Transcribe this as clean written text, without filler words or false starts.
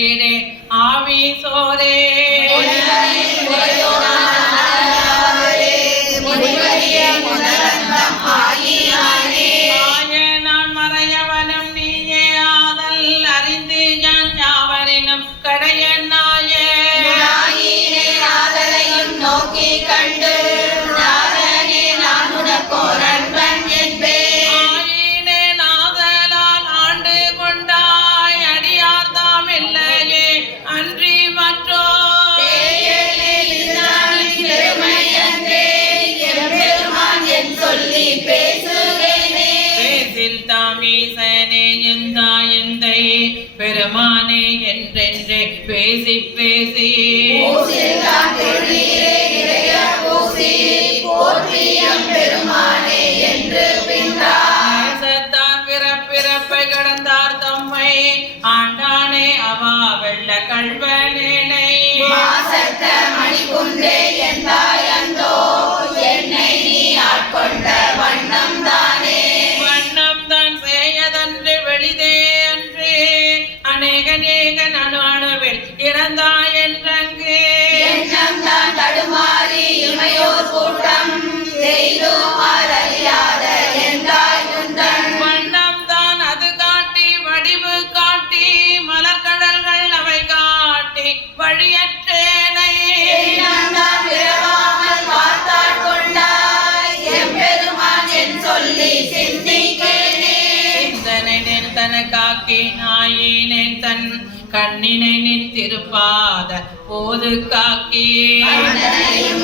தயிரே ஆவி சோரே நான் மறையவனும் நீயே ஆதல் அறிந்து நான் யாவரினும் கடையன்னாயே ஆதலையும் நோக்கி கண்டு நாதனே நான் உனக்கோர் அன்பன் என்பேன். ஆயினே நாதலால் ஆண்டு கொண்டாய் அடியார் தாம் இல்லையே அன்றி மற்றோ பெருமை அன்றே எம்பெருமான் என் சொல்லி பேசுவேனே. பேசில் தாமீசனே எந்தாயந்தை பெருமானே என்றென்றே பேசி பேசி பூசில்தான் திருநீரே நிறைய பூசி போற்றி எம்பெருமானே என்று பின்றார். நேசத்தார் பிறப்பை கடந்தார் தம்மை ஆண்டானே அவா வெள்ள கல்வனேனை மாசற்ற மணிக்குன்றே எந்தாயந்தோ என்னை நீ ஆட்கொண்ட வண்ணம் தானே. வண்ணம் தான் செய்யதன்று வெளிதே அன்று அநேக அணுவில் இறந்தாய் என்றங்கு எண்ணம் தான் தடுமாறி இமையோர் கூட்டம் செய்தோமார் அறியாத எந்தாய் குந்தன். வண்ணம் தான் அது காட்டி வடிவு காட்டி மலர்கடல்கள் அவை காட்டி வழியற்றேனை எண்ணம் தான் பிறவாமல் பார்த்தாற் கொண்டாய் எம்பெருமான் என் சொல்லி சிந்திக்கேனே. சிந்தனை நின் தனக்காக்கி நாயினேன் தன் கண்ணினை நின் திருப்பாத போது காக்கி கண்ணனையும்